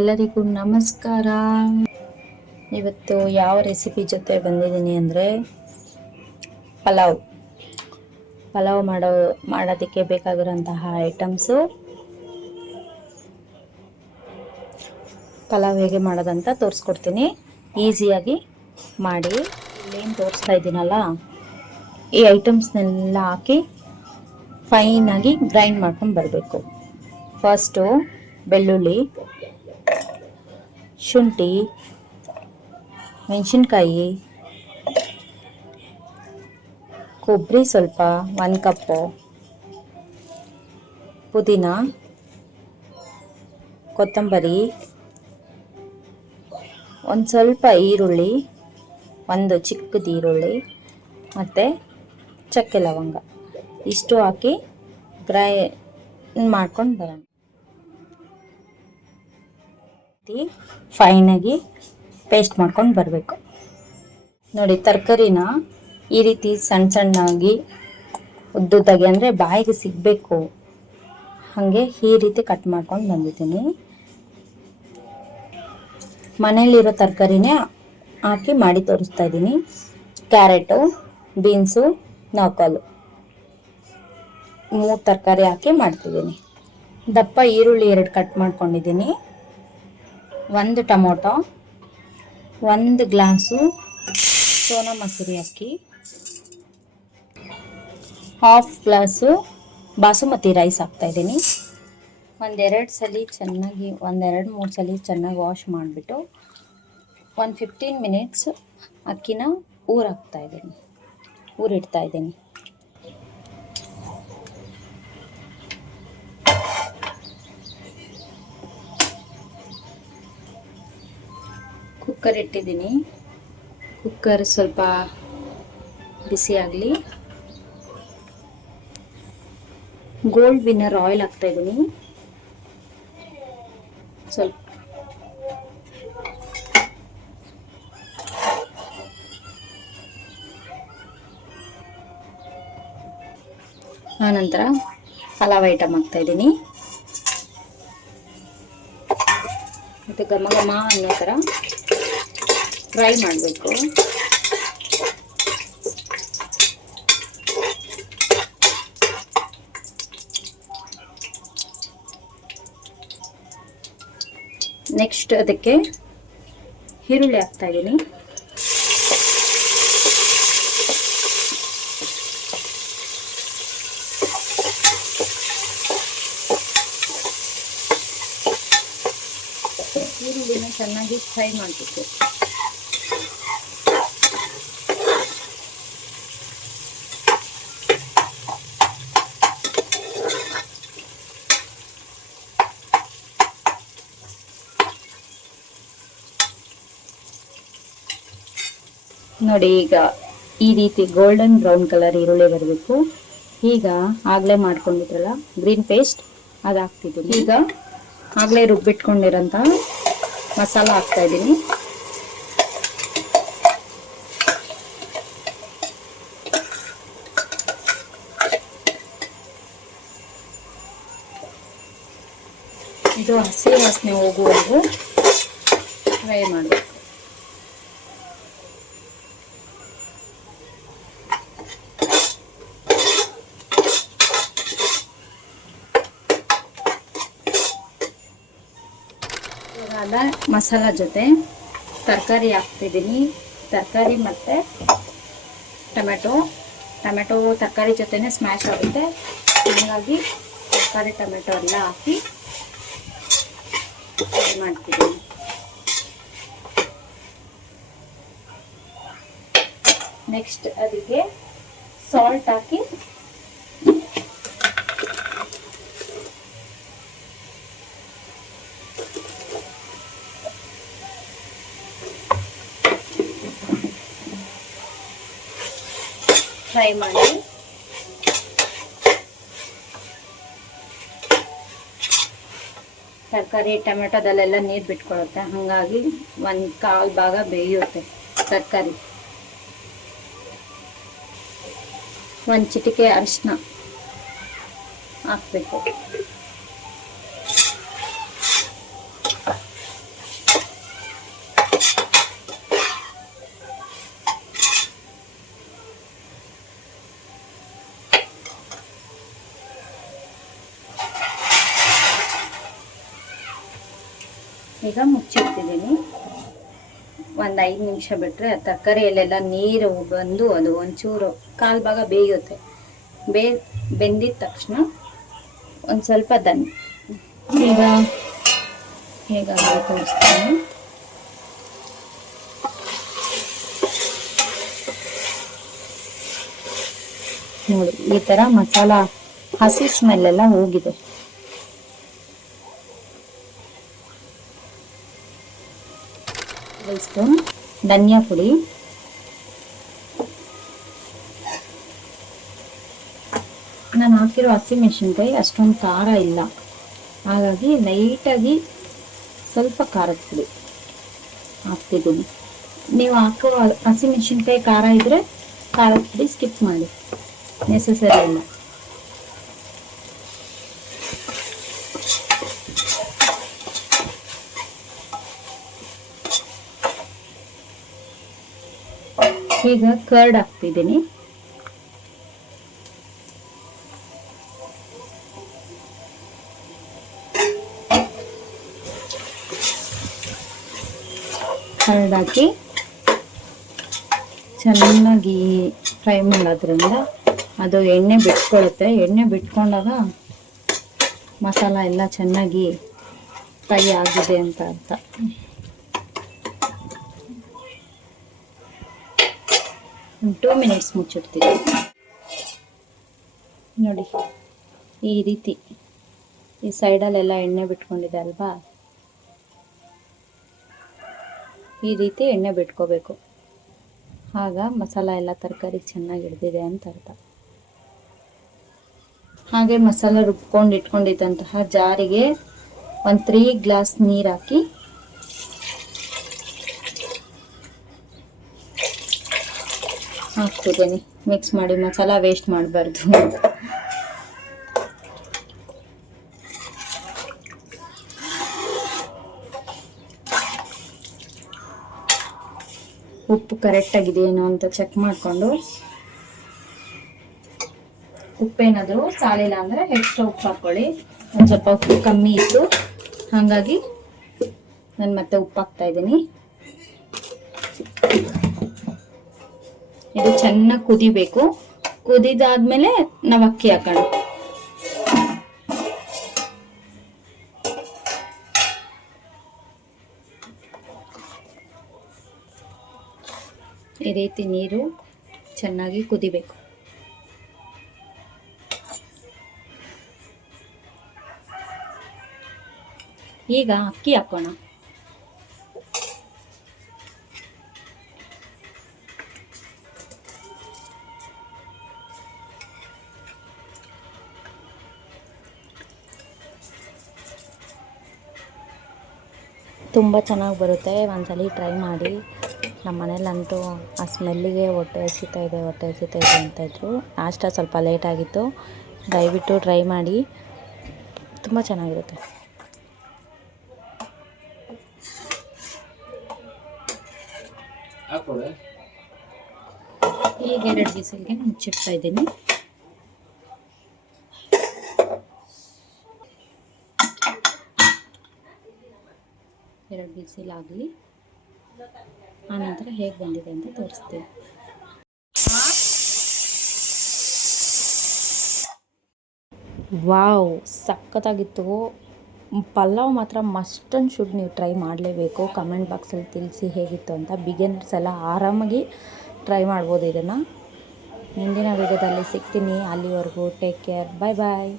ಎಲ್ಲರಿಗೂ ನಮಸ್ಕಾರ. ಇವತ್ತು ಯಾವ ರೆಸಿಪಿ ಜೊತೆ ಬಂದಿದ್ದೀನಿ ಅಂದರೆ ಪಲಾವ್ ಮಾಡೋದಕ್ಕೆ ಬೇಕಾಗಿರೋಂತಹ ಐಟಮ್ಸು. ಪಲಾವ್ ಹೇಗೆ ಮಾಡೋದಂತ ತೋರಿಸ್ಕೊಡ್ತೀನಿ. ಈಸಿಯಾಗಿ ಮಾಡಿ. ಇಲ್ಲೇನು ತೋರಿಸ್ತಾ ಇದ್ದೀನಲ್ಲ, ಈ ಐಟಮ್ಸ್ನೆಲ್ಲ ಹಾಕಿ ಫೈನಾಗಿ ಗ್ರೈಂಡ್ ಮಾಡ್ಕೊಂಡು ಬರಬೇಕು. ಫಸ್ಟು ಬೆಳ್ಳುಳ್ಳಿ, ಶುಂಠಿ, ಮೆಣಸಿನ್ಕಾಯಿ, ಕೊಬ್ಬರಿ ಸ್ವಲ್ಪ 1 ಕಪ್ಪು, ಪುದೀನ, ಕೊತ್ತಂಬರಿ, ಒಂದು ಸ್ವಲ್ಪ ಈರುಳ್ಳಿ, ಒಂದು ಚಿಕ್ಕದು ಈರುಳ್ಳಿ ಮತ್ತು ಚಕ್ಕೆ ಲವಂಗ ಇಷ್ಟು ಹಾಕಿ ಗ್ರೈಂಡ್ ಮಾಡ್ಕೊಂಡು ಬರೋಣ. ಫೈನಾಗಿ ಪೇಸ್ಟ್ ಮಾಡ್ಕೊಂಡು ಬರಬೇಕು. ನೋಡಿ, ತರಕಾರಿನ ಈ ರೀತಿ ಸಣ್ಣಾಗಿ ಉದ್ದುದ್ದಾಗಿ ಅಂದರೆ ಬಾಯಿಗೆ ಸಿಗಬೇಕು ಹಾಗೆ ಈ ರೀತಿ ಕಟ್ ಮಾಡ್ಕೊಂಡು ಬಂದಿದ್ದೀನಿ. ಮನೆಯಲ್ಲಿರೋ ತರಕಾರಿನೇ ಹಾಕಿ ಮಾಡಿ ತೋರಿಸ್ತಾ ಇದ್ದೀನಿ. ಕ್ಯಾರೆಟು, ಬೀನ್ಸು, ನೌಕಾಲು 3 ತರಕಾರಿ ಹಾಕಿ ಮಾಡ್ತಿದ್ದೀನಿ. ದಪ್ಪ ಈರುಳ್ಳಿ 2 ಕಟ್ ಮಾಡ್ಕೊಂಡಿದ್ದೀನಿ. 1 ಟೊಮೊಟೊ, 1 ಗ್ಲಾಸು ಸೋನಾ ಮಸೂರಿ ಅಕ್ಕಿ, 1/2 ಗ್ಲಾಸು ಬಾಸುಮತಿ ರೈಸ್ ಹಾಕ್ತಾಯಿದ್ದೀನಿ. 1-2 ಸಲ ಚೆನ್ನಾಗಿ 1-2-3 ಸಲ ಚೆನ್ನಾಗಿ ವಾಶ್ ಮಾಡಿಬಿಟ್ಟು 15 ಮಿನಿಟ್ಸ್ ಅಕ್ಕಿನ ಊರಿಡ್ತಾ ಇದ್ದೀನಿ. ಕುಕ್ಕರ್ ಇಟ್ಟಿದ್ದೀನಿ. ಕುಕ್ಕರ್ ಸ್ವಲ್ಪ ಬಿಸಿ ಆಗಲಿ. ಗೋಲ್ಡ್ ವಿನ್ನರ್ ಆಯಿಲ್ ಹಾಕ್ತಾಯಿದ್ದೀನಿ. ಸ್ವಲ್ಪ ಆನಂತರ ಪಲಾವ್ ಐಟಮ್ ಹಾಕ್ತಾಯಿದ್ದೀನಿ. ಮತ್ತು ಘಮ ಘಮ ಅನ್ನೋ ಥರ ಫ್ರೈ ಮಾಡಬೇಕು. ನೆಕ್ಸ್ಟ್ ಅದಕ್ಕೆ ಈರುಳ್ಳಿ ಹಾಕ್ತಾ ಇದ್ದೀನಿ. ಈರುಳ್ಳಿನ ಚೆನ್ನಾಗಿ ಫ್ರೈ ಮಾಡಬೇಕು. ನೋಡಿ, ಈಗ ಈ ರೀತಿ ಗೋಲ್ಡನ್ ಬ್ರೌನ್ ಕಲರ್ ಈರುಳ್ಳಿ ಬರಬೇಕು. ಈಗ ಆಗಲೇ ಮಾಡ್ಕೊಂಡಿದ್ರಲ್ಲ ಗ್ರೀನ್ ಪೇಸ್ಟ್ ಅದು ಹಾಕ್ತಿದ್ದೀನಿ. ಈಗ ಆಗಲೇ ರುಬ್ಬಿಟ್ಕೊಂಡಿರೋಂಥ ಮಸಾಲ ಹಾಕ್ತಾ ಇದ್ದೀನಿ. ಇದು ಹಸಿ ವಾಸನೆ ಹೋಗುವವರೆಗೂ ಫ್ರೈ ಮಾಡಬೇಕು. ಮಸಾಲ ಜೊತೆ ತರಕಾರಿ ಹಾಕ್ತಿದ್ದೀನಿ. ತರಕಾರಿ ಮತ್ತು ಟೊಮೆಟೊ ತರಕಾರಿ ಜೊತೆನೇ ಸ್ಮ್ಯಾಶ್ ಆಗುತ್ತೆ. ಹಾಗಾಗಿ ತರಕಾರಿ ಟೊಮೆಟೊ ಎಲ್ಲ ಹಾಕಿ ಫ್ರೈ ಮಾಡ್ತಿದ್ದೀನಿ. ನೆಕ್ಸ್ಟ್ ಅದಕ್ಕೆ ಸಾಲ್ಟ್ ಹಾಕಿ ಫ್ರೈ ಮಾಡಿ ತರಕಾರಿ ಟೊಮೆಟೊದಲ್ಲೆಲ್ಲ ನೀರು ಬಿಟ್ಕೊಳ್ಳುತ್ತೆ. ಹಾಗಾಗಿ 1/4 ಭಾಗ ಬೇಯುತ್ತೆ ತರಕಾರಿ. 1 ಚಿಟಿಕೆ ಅರಿಶಿನ ಹಾಕಬೇಕು. ಈಗ ಮುಚ್ಚಿಡ್ತಿದ್ದೀನಿ. ಒಂದು 5 ನಿಮಿಷ ಬಿಟ್ಟರೆ ತರಕಾರಿಯಲ್ಲೆಲ್ಲ ನೀರು ಬಂದು ಅದು ಒಂಚೂರು ಕಾಲು ಭಾಗ ಬೇಯುತ್ತೆ. ಬೆಂದಿದ ತಕ್ಷಣ ಒಂದು ಸ್ವಲ್ಪ ಈಗ ಹೇಗಾಗಬೇಕು ತೋರಿಸ್ತೀನಿ. ನೋಡಿ, ಈ ಥರ ಮಸಾಲ ಹಸಿ ಸ್ಮೆಲ್ ಎಲ್ಲ ಹೋಗಿದೆ. ಸ್ಪೂನ್ ಧನಿಯಾ ಪುಡಿ, ನಾನು ಹಾಕಿರೋ ಹಸಿಮೆಣಸಿನ್ಕಾಯಿ ಅಷ್ಟೊಂದು ಖಾರ ಇಲ್ಲ, ಹಾಗಾಗಿ ಲೈಟಾಗಿ ಸ್ವಲ್ಪ ಖಾರದ ಪುಡಿ ಹಾಕ್ತಿದ್ದೀನಿ. ನೀವು ಹಾಕೋ ಹಸಿಮೆಣಸಿನ್ಕಾಯಿ ಖಾರ ಇದ್ದರೆ ಖಾರದ ಪುಡಿ ಸ್ಕಿಪ್ ಮಾಡಿ, ನೆಸೆಸರಿ ಇಲ್ಲ. ಈಗ ಕರ್ಡ್ ಹಾಕ್ತಿದ್ದೀನಿ. ಕರ್ಡ್ ಹಾಕಿ ಚೆನ್ನಾಗಿ ಫ್ರೈ ಮಾಡೋದ್ರಿಂದ ಅದು ಎಣ್ಣೆ ಬಿಟ್ಕೊಳ್ಳುತ್ತೆ. ಎಣ್ಣೆ ಬಿಟ್ಕೊಂಡಾಗ ಮಸಾಲ ಎಲ್ಲ ಚೆನ್ನಾಗಿ ಫ್ರೈ ಆಗಿದೆ ಅಂತ ಅರ್ಥ. ಒಂದು 2 ಮಿನಿಟ್ಸ್ ಮುಚ್ಚಿಡ್ತೀವಿ. ನೋಡಿ, ಈ ರೀತಿ ಈ ಸೈಡಲ್ಲೆಲ್ಲ ಎಣ್ಣೆ ಬಿಟ್ಕೊಂಡಿದೆ ಅಲ್ವಾ, ಈ ರೀತಿ ಎಣ್ಣೆ ಬಿಟ್ಕೋಬೇಕು. ಆಗ ಮಸಾಲ ಎಲ್ಲ ತರಕಾರಿಗೆ ಚೆನ್ನಾಗಿ ಹಿಡಿದಿದೆ ಅಂತ ಅರ್ಥ. ಹಾಗೆ ಮಸಾಲ ರುಬ್ಕೊಂಡು ಇಟ್ಕೊಂಡಿದ್ದಂತಹ ಜಾರಿಗೆ ಒಂದು 3 ಗ್ಲಾಸ್ ನೀರು ಹಾಕಿ ಹಾಕ್ತಿದ್ದೀನಿ. ಮಿಕ್ಸ್ ಮಾಡಿ, ಮಸಾಲ ವೇಸ್ಟ್ ಮಾಡಬಾರ್ದು. ಉಪ್ಪು ಕರೆಕ್ಟಾಗಿದೆಯೇನೋ ಅಂತ ಚೆಕ್ ಮಾಡಿಕೊಂಡು, ಉಪ್ಪೇನಾದರೂ ಸಾಲಿಲ್ಲ ಅಂದರೆ ಎಕ್ಸ್ಟ್ರಾ ಉಪ್ಪು ಹಾಕ್ಕೊಳ್ಳಿ. ಒಂದು ಸ್ವಲ್ಪ ಉಪ್ಪು ಕಮ್ಮಿ ಇತ್ತು, ಹಾಗಾಗಿ ನಾನು ಮತ್ತೆ ಉಪ್ಪು ಹಾಕ್ತಾ ಇದ್ದೀನಿ. ಇದು ಚೆನ್ನಾಗಿ ಕುದಿಬೇಕು. ಕುದಿದಾದ್ಮೇಲೆ ನಾವು ಅಕ್ಕಿ ಹಾಕೋಣ. ಈ ರೀತಿ ನೀರು ಚೆನ್ನಾಗಿ ಕುದಿಬೇಕು. ಈಗ ಅಕ್ಕಿ ಹಾಕೋಣ. ತುಂಬ ಚೆನ್ನಾಗಿ ಬರುತ್ತೆ, ಒಂದ್ಸಲಿ ಟ್ರೈ ಮಾಡಿ. ನಮ್ಮ ಮನೇಲಂತೂ ಆ ಸ್ಮೆಲ್ಲಿಗೆ ಹೊಟ್ಟೆ ಹಸಿತಾ ಇದೆ ಅಂತಾಯಿದ್ರು. ನಾಷ್ಟ ಸ್ವಲ್ಪ ಲೇಟಾಗಿತ್ತು, ದಯವಿಟ್ಟು ಟ್ರೈ ಮಾಡಿ, ತುಂಬ ಚೆನ್ನಾಗಿರುತ್ತೆ. ಈಗ 2 ವಿಸಿಲ್ಗೆ ಮುಚ್ಚಿಡ್ತಾ ಇದ್ದೀನಿ. ಎರಡು ವಿಸಿಲ್ ಆಗಲಿ, ಆನಂತರ ಹೇಗೆ ಬಂದಿದೆ ಅಂತ ತೋರಿಸ್ತೀನಿ. ವಾವ್, ಸಖತ್ತಾಗಿತ್ತು. ಪಲಾವ್ ಮಾತ್ರ ಮಸ್ಟ್ ಆ್ಯಂಡ್ ಶುಡ್ ನೀವು ಟ್ರೈ ಮಾಡಲೇಬೇಕು. ಕಮೆಂಟ್ ಬಾಕ್ಸಲ್ಲಿ ತಿಳಿಸಿ ಹೇಗಿತ್ತು ಅಂತ. ಬಿಗಿನರ್ಸ್ ಎಲ್ಲ ಆರಾಮಾಗಿ ಟ್ರೈ ಮಾಡ್ಬೋದು ಇದನ್ನು. ಮುಂದಿನ ವಿಡಿಯೋದಲ್ಲಿ ಸಿಗ್ತೀನಿ. ಅಲ್ಲಿವರೆಗೂ ಟೇಕ್ ಕೇರ್, ಬಾಯ್ ಬಾಯ್.